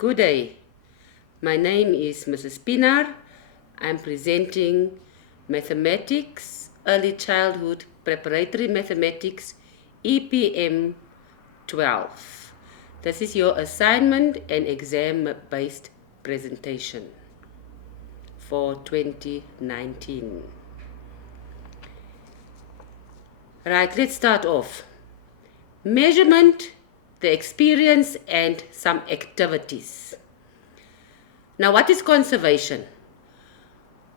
Good day. My name is Mrs. Pinar. I'm presenting Mathematics, Early Childhood Preparatory Mathematics, EPM12. This is your assignment and exam-based presentation for 2019. Right, let's start off. Measurement, the experience, and some activities. Now, what is conservation?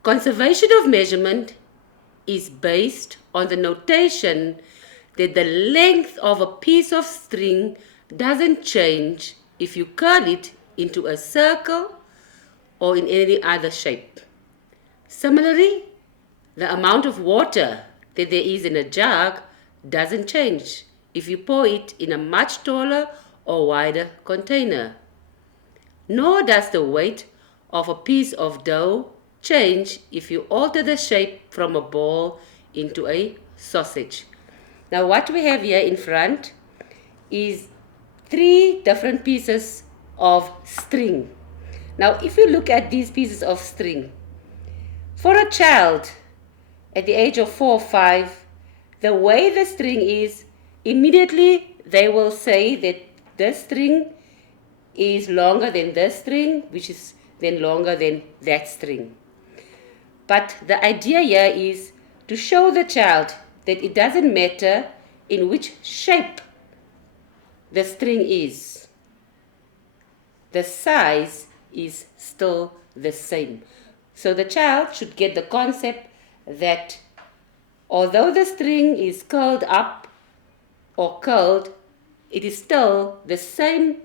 Conservation of measurement is based on the notation that the length of a piece of string doesn't change if you curl it into a circle or in any other shape. Similarly, the amount of water that there is in a jug doesn't change if you pour it in a much taller or wider container. Nor does the weight of a piece of dough change if you alter the shape from a ball into a sausage. Now what we have here in front is 3 different pieces of string. Now if you look at these pieces of string, for a child at the age of 4 or 5, the way the string is, immediately they will say that this string is longer than this string, which is then longer than that string. But the idea here is to show the child that it doesn't matter in which shape the string is. The size is still the same. So the child should get the concept that although the string is curled up or curled, it is still the same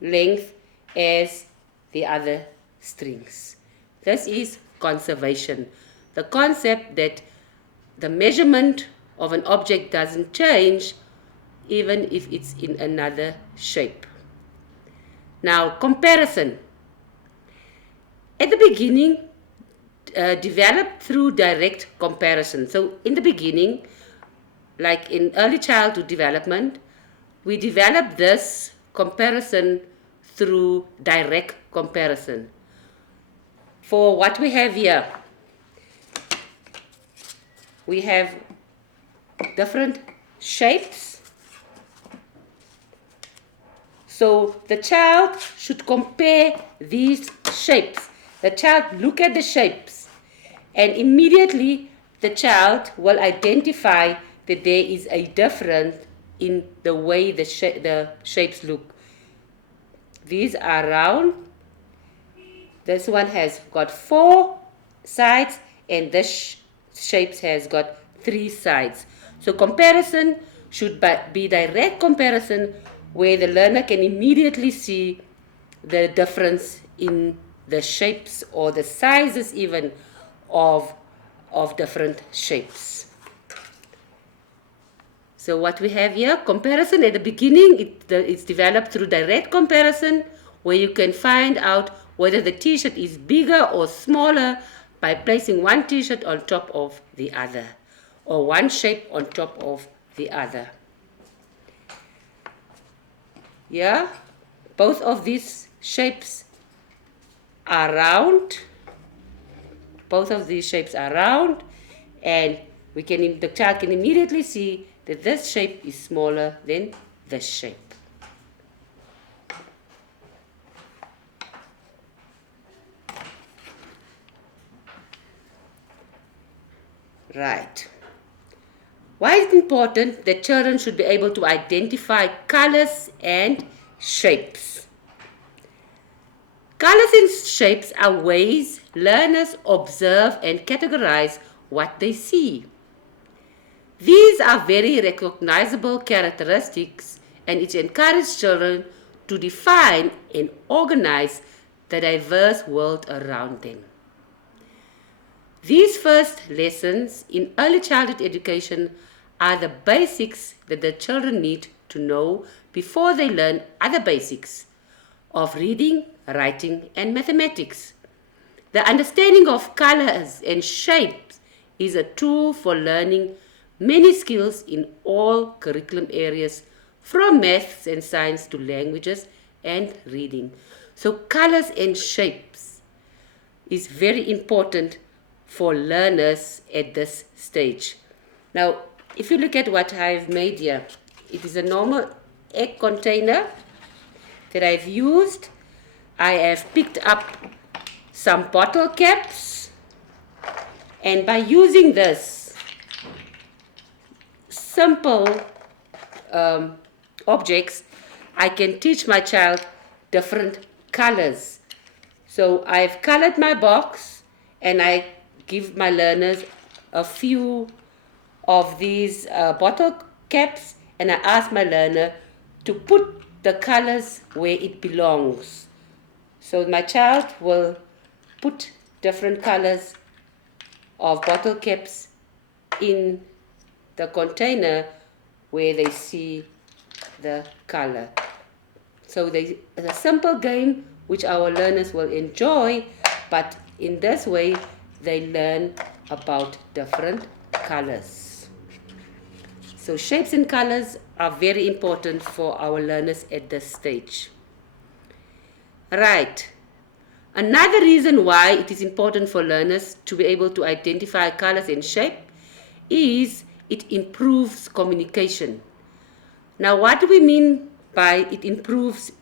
length as the other strings. This is conservation. The concept that the measurement of an object doesn't change even if it's in another shape. Now, comparison. At the beginning, developed through direct comparison. So in the beginning, like in early childhood development, we develop this comparison through direct comparison. For what we have here, we have different shapes. So the child should compare these shapes. The child look at the shapes and immediately the child will identify that there is a difference in the way the shapes look. These are round. This one has got 4 sides and this shapes has got 3 sides. So comparison should be direct comparison where the learner can immediately see the difference in the shapes or the sizes even of different shapes. So what we have here, comparison at the beginning, it's developed through direct comparison where you can find out whether the t-shirt is bigger or smaller by placing one t-shirt on top of the other or one shape on top of the other. Yeah, both of these shapes are round. Both of these shapes are round and the child can immediately see that this shape is smaller than this shape. Right. Why is it important that children should be able to identify colors and shapes? Colors and shapes are ways learners observe and categorize what they see. These are very recognizable characteristics and it encourages children to define and organize the diverse world around them. These first lessons in early childhood education are the basics that the children need to know before they learn other basics of reading, writing, and mathematics. The understanding of colors and shapes is a tool for learning many skills in all curriculum areas, from maths and science to languages and reading. So colors and shapes is very important for learners at this stage. Now, if you look at what I've made here, it is a normal egg container that I've used. I have picked up some bottle caps, and by using this simple objects, I can teach my child different colors. So I've colored my box, and I give my learners a few of these bottle caps, and I ask my learner to put the colors where it belongs. So my child will put different colors of bottle caps in the container where they see the color. So it's a simple game which our learners will enjoy, but in this way they learn about different colors. So shapes and colors are very important for our learners at this stage. Right. Another reason why it is important for learners to be able to identify colors and shape is it improves communication. Now, what do we mean by it improves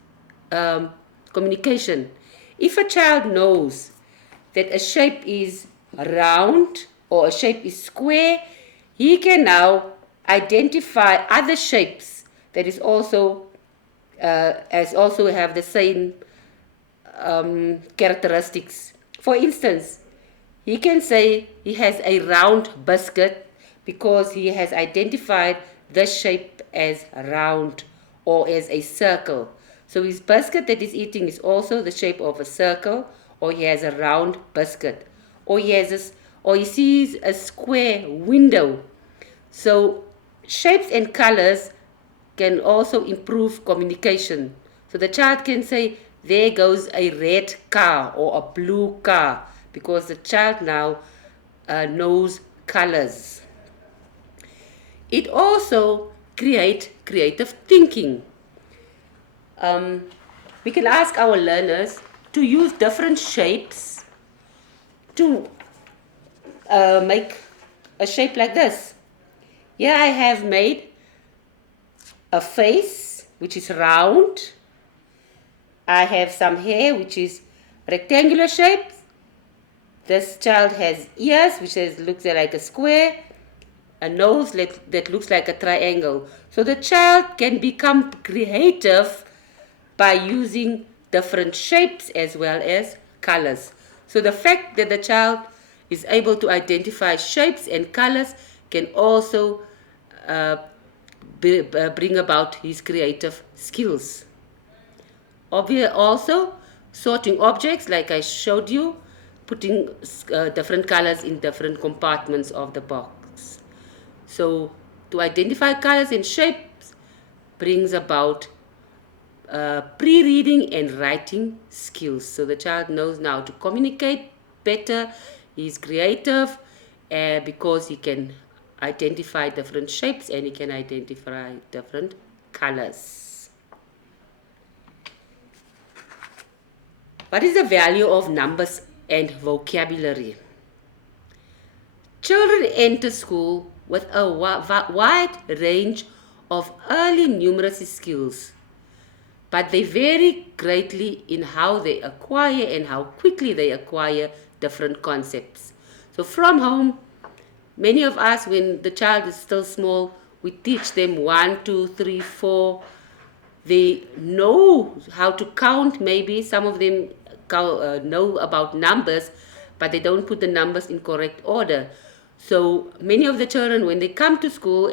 communication? If a child knows that a shape is round or a shape is square, he can now identify other shapes that is also have the same characteristics. For instance, he can say he has a round biscuit because he has identified the shape as round or as a circle. So his biscuit that he's eating is also the shape of a circle, or he has a round biscuit, or he sees a square window. So shapes and colors can also improve communication. So the child can say, there goes a red car or a blue car, because the child now knows colors. It also creates creative thinking. We can ask our learners to use different shapes to make a shape like this. Here I have made a face which is round. I have some hair which is rectangular shape. This child has ears which looks like a square, a nose that looks like a triangle. So the child can become creative by using different shapes as well as colors. So the fact that the child is able to identify shapes and colors can also bring about his creative skills. Also, sorting objects like I showed you, putting different colors in different compartments of the box. So to identify colors and shapes brings about pre-reading and writing skills. So the child knows now to communicate better. He's creative because he can identify different shapes and he can identify different colors. What is the value of numbers and vocabulary? Children enter school with a wide range of early numeracy skills, but they vary greatly in how they acquire and how quickly they acquire different concepts. So from home, many of us, when the child is still small, we teach them 1, 2, 3, 4. They know how to count, maybe. Some of them know about numbers, but they don't put the numbers in correct order. So many of the children, when they come to school,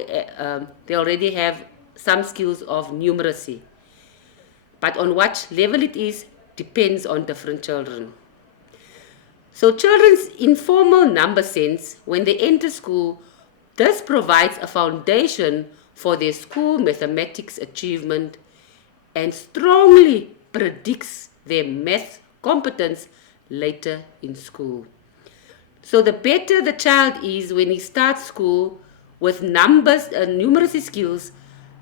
they already have some skills of numeracy. But on what level it is depends on different children. So children's informal number sense, when they enter school, this provides a foundation for their school mathematics achievement and strongly predicts their math competence later in school. So the better the child is when he starts school with numbers and numeracy skills,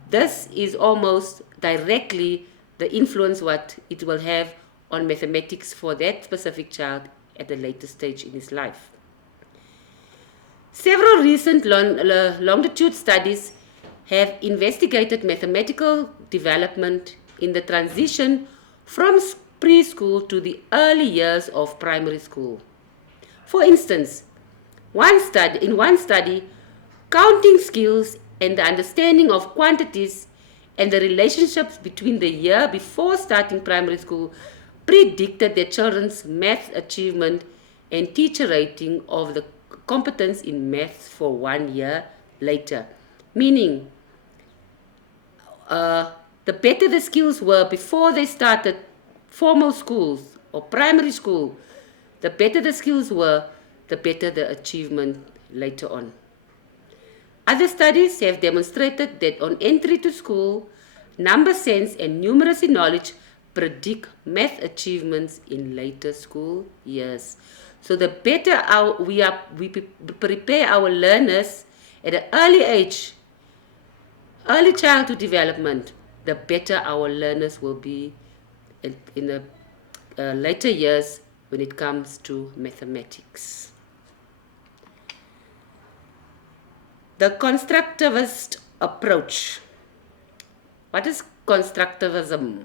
this is almost directly the influence what it will have on mathematics for that specific child at a later stage in his life. Several recent longitude studies have investigated mathematical development in the transition from preschool to the early years of primary school. For instance, in one study, counting skills and the understanding of quantities and the relationships between the year before starting primary school predicted their children's math achievement and teacher rating of the competence in maths for 1 year later. Meaning, the better the skills were before they started formal schools or primary school, the better the skills were, the better the achievement later on. Other studies have demonstrated that on entry to school, number sense and numeracy knowledge predict math achievements in later school years. So the better we prepare our learners at an early age, early childhood development, the better our learners will be in the later years when it comes to mathematics. The constructivist approach. What is constructivism?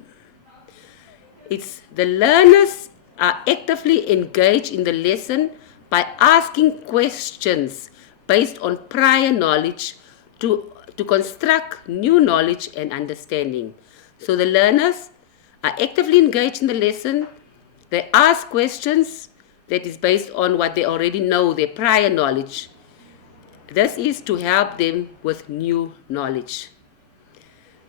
It's the learners are actively engaged in the lesson by asking questions based on prior knowledge to construct new knowledge and understanding. So the learners are actively engaged in the lesson. They ask questions that is based on what they already know, their prior knowledge. This is to help them with new knowledge.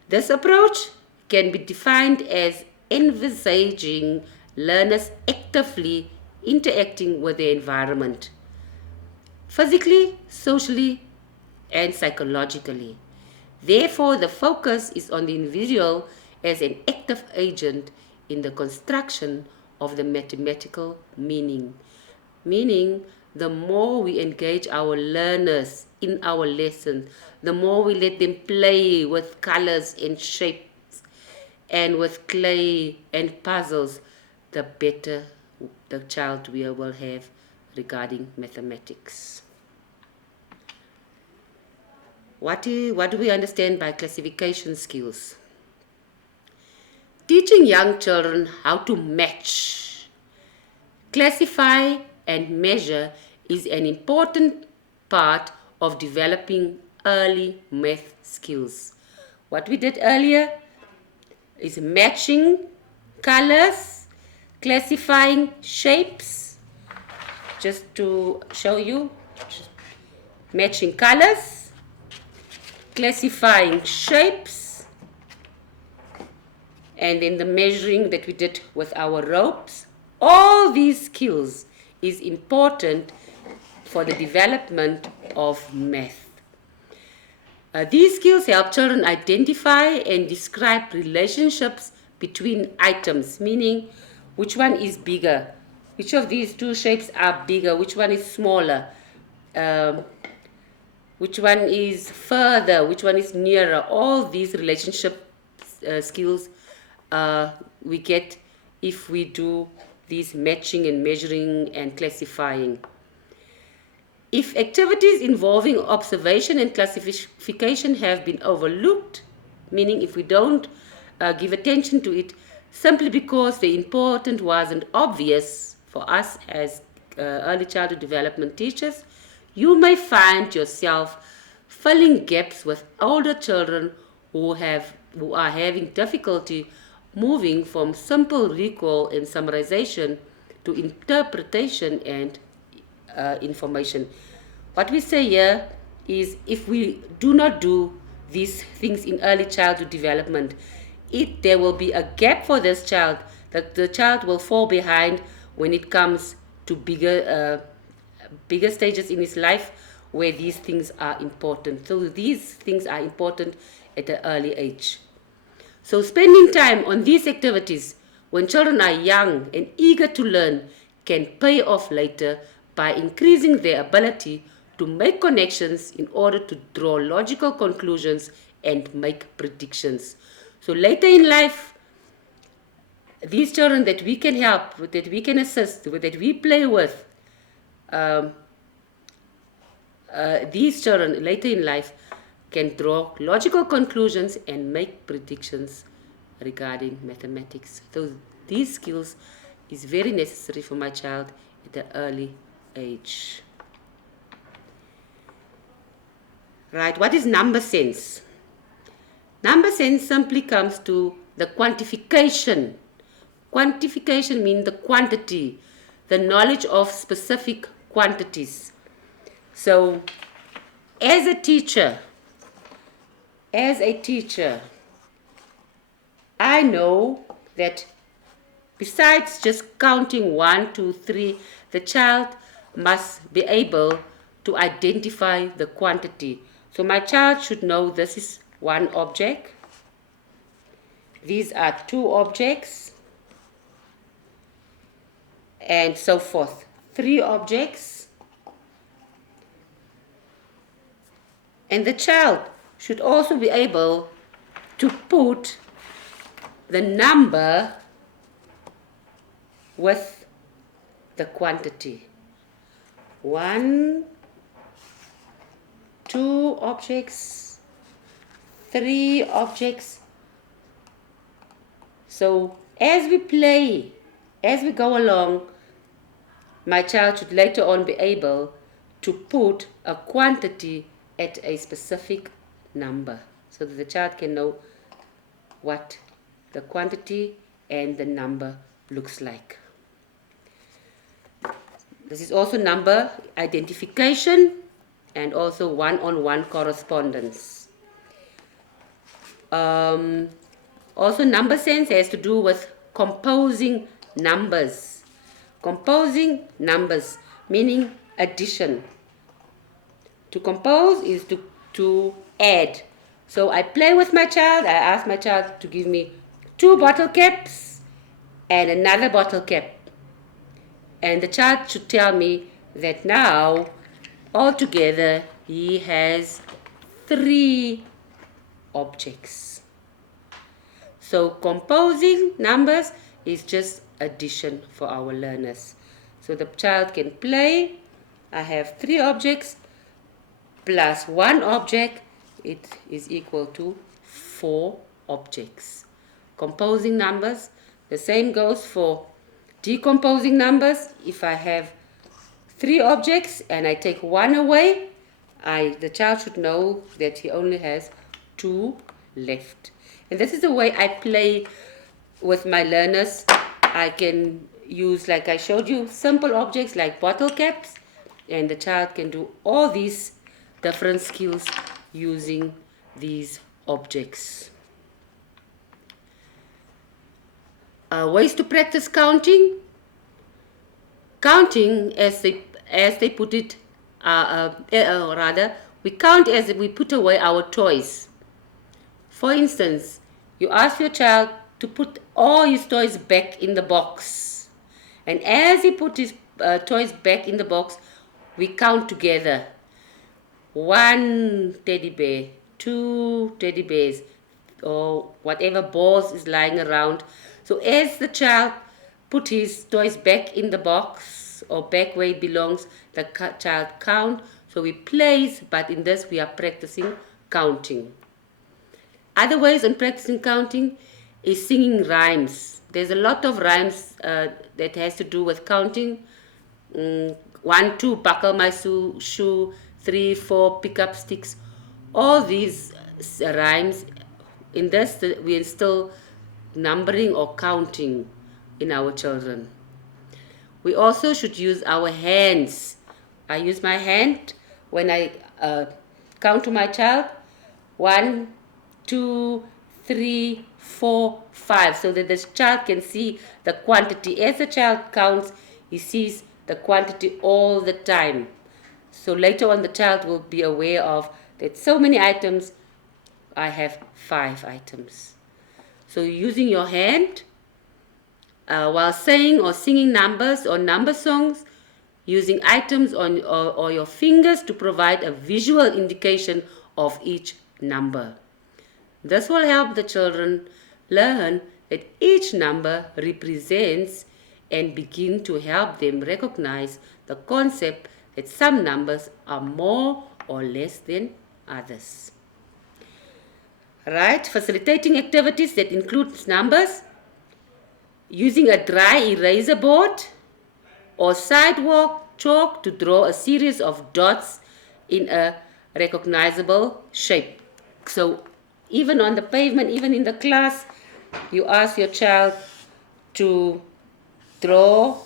This approach can be defined as envisaging learners actively interacting with their environment, physically, socially, and psychologically. Therefore, the focus is on the individual as an active agent in the construction of the mathematical meaning. Meaning, the more we engage our learners in our lesson, the more we let them play with colors and shapes and with clay and puzzles, the better the child we will have regarding mathematics. What do we understand by classification skills? Teaching young children how to match, classify, and measure is an important part of developing early math skills. What we did earlier is matching colors, classifying shapes. Just to show you, matching colors, classifying shapes, and then the measuring that we did with our ropes. All these skills is important for the development of math. These skills help children identify and describe relationships between items, meaning which one is bigger, which of these two shapes are bigger, which one is smaller, which one is further, which one is nearer. All these relationship skills we get if we do these matching and measuring and classifying. If activities involving observation and classification have been overlooked, meaning if we don't give attention to it simply because the importance wasn't obvious for us as early childhood development teachers, you may find yourself filling gaps with older children who are having difficulty moving from simple recall and summarization to interpretation and information. What we say here is if we do not do these things in early childhood development, there will be a gap for this child, that the child will fall behind when it comes to bigger stages in his life where these things are important. So these things are important at an early age. So spending time on these activities when children are young and eager to learn can pay off later by increasing their ability to make connections in order to draw logical conclusions and make predictions. So later in life, these children that we can help, that we can assist, that we play with, these children later in life can draw logical conclusions and make predictions regarding mathematics. So these skills is very necessary for my child at an early age. Right, what is number sense? Number sense simply comes to the quantification. Quantification means the quantity, the knowledge of specific quantities. So, as a teacher, I know that besides just counting 1, 2, 3, the child must be able to identify the quantity. So my child should know this is one object, these are two objects, and so forth. 3 objects. And the child should also be able to put the number with the quantity. 1, 2 objects, 3 objects. So as we play, as we go along, my child should later on be able to put a quantity at a specific number, so that the child can know what the quantity and the number looks like. This is also number identification and also one-on-one correspondence. Also, number sense has to do with composing numbers. Composing numbers, meaning addition. To compose is to add. So I play with my child. I ask my child to give me 2 bottle caps and another bottle cap. And the child should tell me that now, altogether, he has 3 objects. So composing numbers is just addition for our learners. So the child can play. I have 3 objects plus 1 object. It is equal to 4 objects. Composing numbers. The same goes for decomposing numbers. If I have 3 objects and I take 1 away, the child should know that he only has 2 left. And this is the way I play with my learners. I can use, like I showed you, simple objects like bottle caps, and the child can do all these different skills using these objects. Ways to practice counting. Counting, as they put it, rather, we count as we put away our toys. For instance, you ask your child to put all his toys back in the box. And as he put his toys back in the box, we count together. 1 teddy bear, 2 teddy bears, or whatever balls is lying around. So as the child put his toys back in the box or back where it belongs, the child count. So we place, but in this we are practicing counting. Other ways on practicing counting is singing rhymes. There's a lot of rhymes that has to do with counting. 1, 2, buckle my shoe. 3, 4, pick up sticks. All these rhymes, in this we instill numbering or counting in our children. We also should use our hands. I use my hand when I count to my child. 1, 2, 3, 4, 5, so that the child can see the quantity. As the child counts, he sees the quantity all the time. So later on the child will be aware of that so many items, I have 5 items. So using your hand while saying or singing numbers or number songs, using items or your fingers to provide a visual indication of each number. This will help the children learn that each number represents and begin to help them recognize the concept that some numbers are more or less than others. Right? Facilitating activities that include numbers, using a dry eraser board or sidewalk chalk to draw a series of dots in a recognizable shape. So even on the pavement, even in the class, you ask your child to draw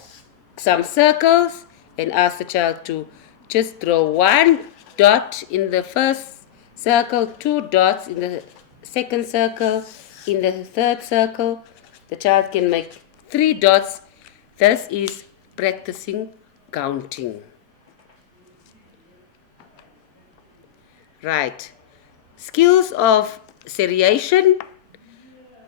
some circles and ask the child to just draw one dot in the first circle, two dots in the second circle, in the third circle. The child can make 3 dots. This is practicing counting. Right. Skills of seriation.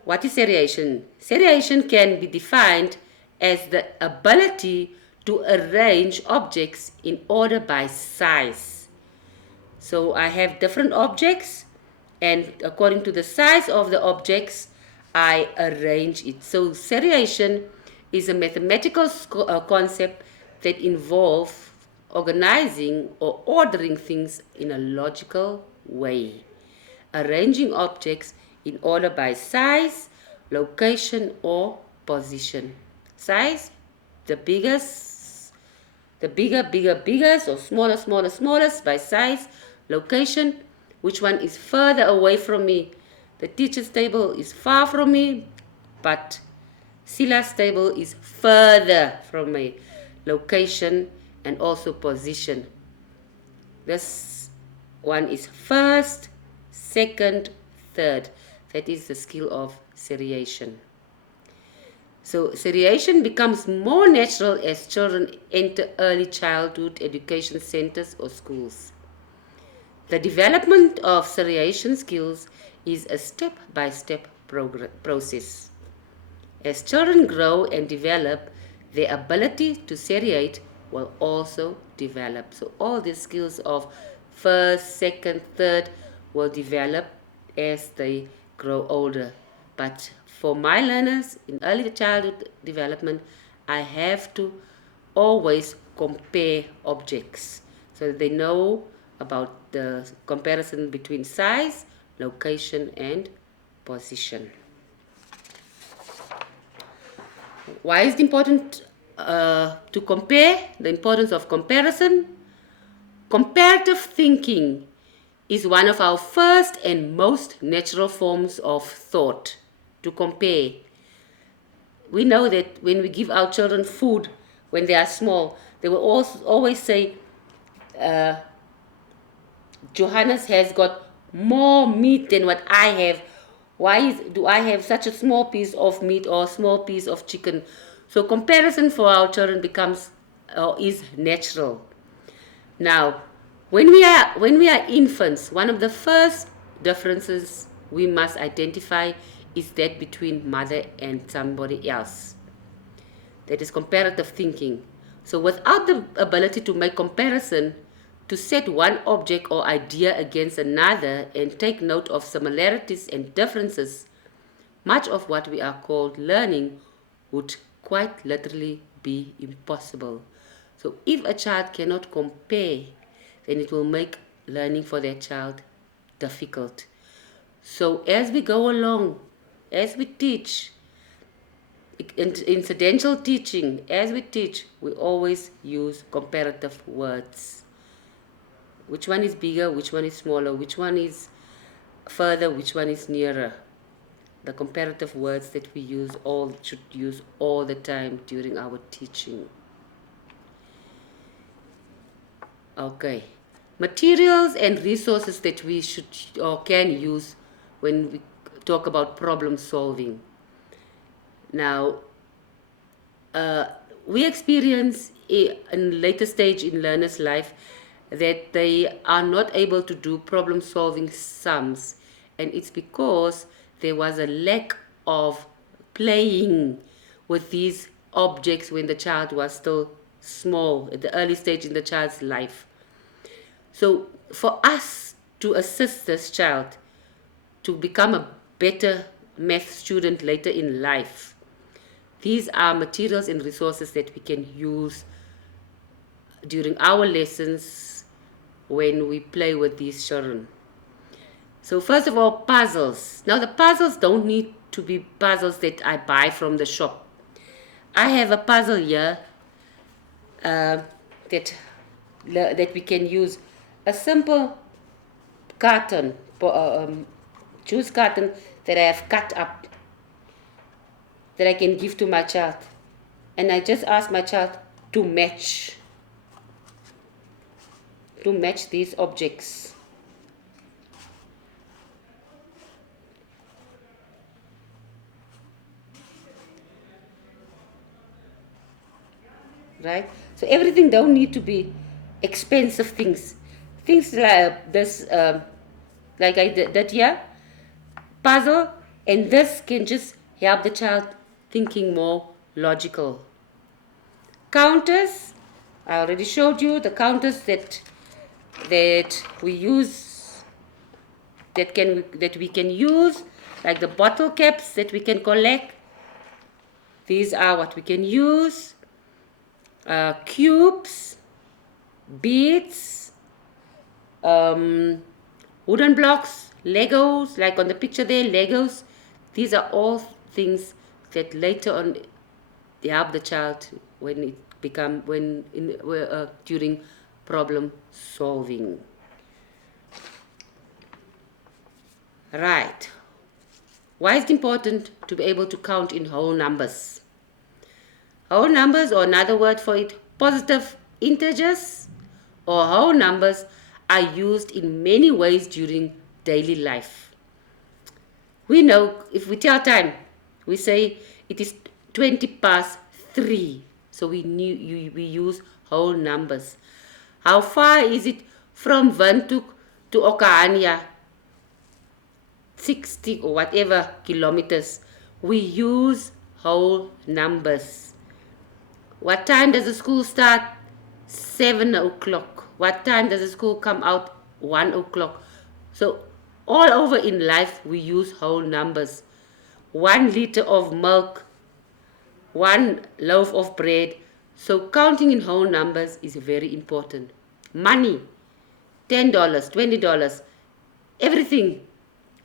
What is seriation? Seriation can be defined as the ability to arrange objects in order by size. So I have different objects, and according to the size of the objects, I arrange it. So seriation is a mathematical concept that involves organizing or ordering things in a logical way. Arranging objects in order by size, location, or position. Size, the biggest, biggest, or smallest by size. Location, which one is further away from me. The teacher's table is far from me, but Sila's table is further from me. Location and also position. This one is first, second, third. That is the skill of seriation. So seriation becomes more natural as children enter early childhood education centers or schools. The development of seriation skills is a step-by-step process. As children grow and develop, their ability to seriate will also develop. So all these skills of first, second, third will develop as they grow older. But for my learners in early childhood development, I have to always compare objects so that they know about the comparison between size, location, and position. Why is it important to compare? The importance of comparison. Comparative thinking is one of our first and most natural forms of thought, to compare. We know that when we give our children food when they are small, they will always say, Johannes has got more meat than what I have. Why do I have such a small piece of meat or a small piece of chicken? So comparison for our children becomes is natural. Now, when we are infants, one of the first differences we must identify is that between mother and somebody else. That is comparative thinking. So without the ability to make comparison, to set one object or idea against another and take note of similarities and differences, much of what we are called learning would quite literally be impossible. So if a child cannot compare, then it will make learning for that child difficult. So as we go along, as we teach, incidental teaching, as we teach, we always use comparative words. Which one is bigger, which one is smaller, which one is further, which one is nearer. The comparative words that we should use all the time during our teaching. Okay. Materials and resources that we should or can use when we talk about problem solving. Now, we experience in later stage in learners' life that they are not able to do problem solving sums, and it's because there was a lack of playing with these objects when the child was still small, at the early stage in the child's life. So for us to assist this child to become a better math student later in life. These are materials and resources that we can use during our lessons when we play with these children. So first of all, puzzles. Now the puzzles don't need to be puzzles that I buy from the shop. I have a puzzle here that we can use. A simple carton, juice carton that I have cut up, that I can give to my child. And I just ask my child to match these objects. Right? So everything don't need to be expensive things. Things like this, like I did here, puzzle, and this can just help the child thinking more logical. Counters, I already showed you the counters that we use, that we can use, like the bottle caps that we can collect. These are what we can use. Cubes, beads, wooden blocks, Legos, like on the picture there, Legos. These are all things that later on they help the child during problem solving. Right. Why is it important to be able to count in whole numbers? Whole numbers, or another word for it, positive integers or whole numbers, are used in many ways during daily life. We know if we tell time, we say it is 3:20. So we use whole numbers. How far is it from Windhoek to Okahania? 60 or whatever kilometers. We use whole numbers. What time does the school start? 7 o'clock. What time does the school come out? 1 o'clock. So all over in life we use whole numbers. 1 liter of milk, 1 loaf of bread. So counting in whole numbers is very important. Money, $10, $20, everything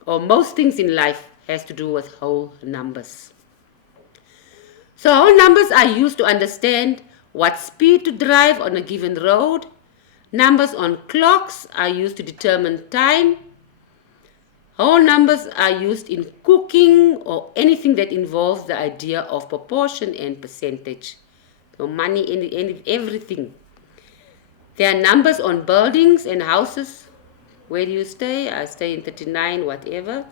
or most things in life has to do with whole numbers. So whole numbers are used to understand what speed to drive on a given road. Numbers on clocks are used to determine time. Whole numbers are used in cooking or anything that involves the idea of proportion and percentage. So money, everything. There are numbers on buildings and houses. Where do you stay? I stay in 39, whatever.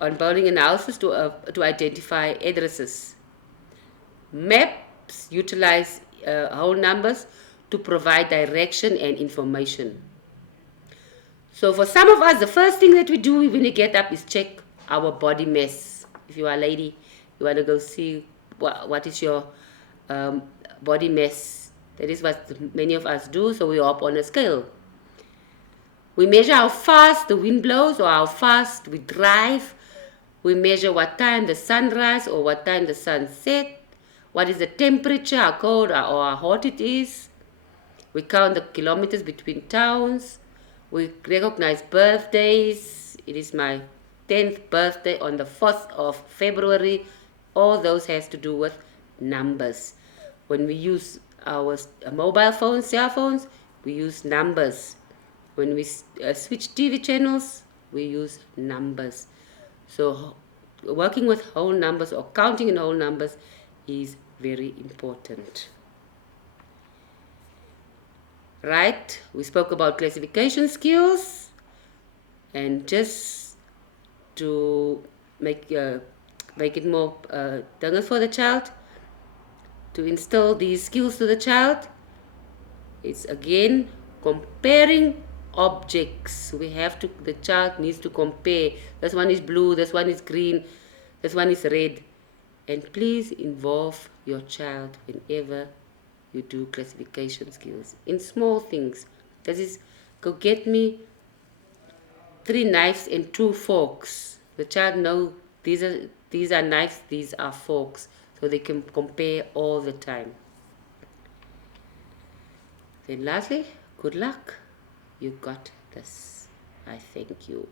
On building and houses to identify addresses. Maps utilize whole numbers to provide direction and information. So for some of us, the first thing that we do when we get up is check our body mass. If you are a lady, you want to go see what is your body mass. That is what many of us do, so we hop on a scale. We measure how fast the wind blows or how fast we drive. We measure what time the sun rises or what time the sun sets. What is the temperature, how cold or how hot it is. We count the kilometers between towns. We recognize birthdays. It is my 10th birthday on the 4th of February. All those has to do with numbers. When we use our mobile phones, cell phones, we use numbers. When we switch TV channels, we use numbers. So working with whole numbers or counting in whole numbers is very important. Right? We spoke about classification skills, and just to make it more dangers for the child, to instill these skills to the child, it's again comparing objects. The child needs to compare. This one is blue, this one is green, this one is red. And please involve your child whenever you do classification skills in small things. That is, go get me 3 knives and 2 forks. The child know these are knives, these are forks, so they can compare all the time. Then lastly, good luck. You got this. I thank you.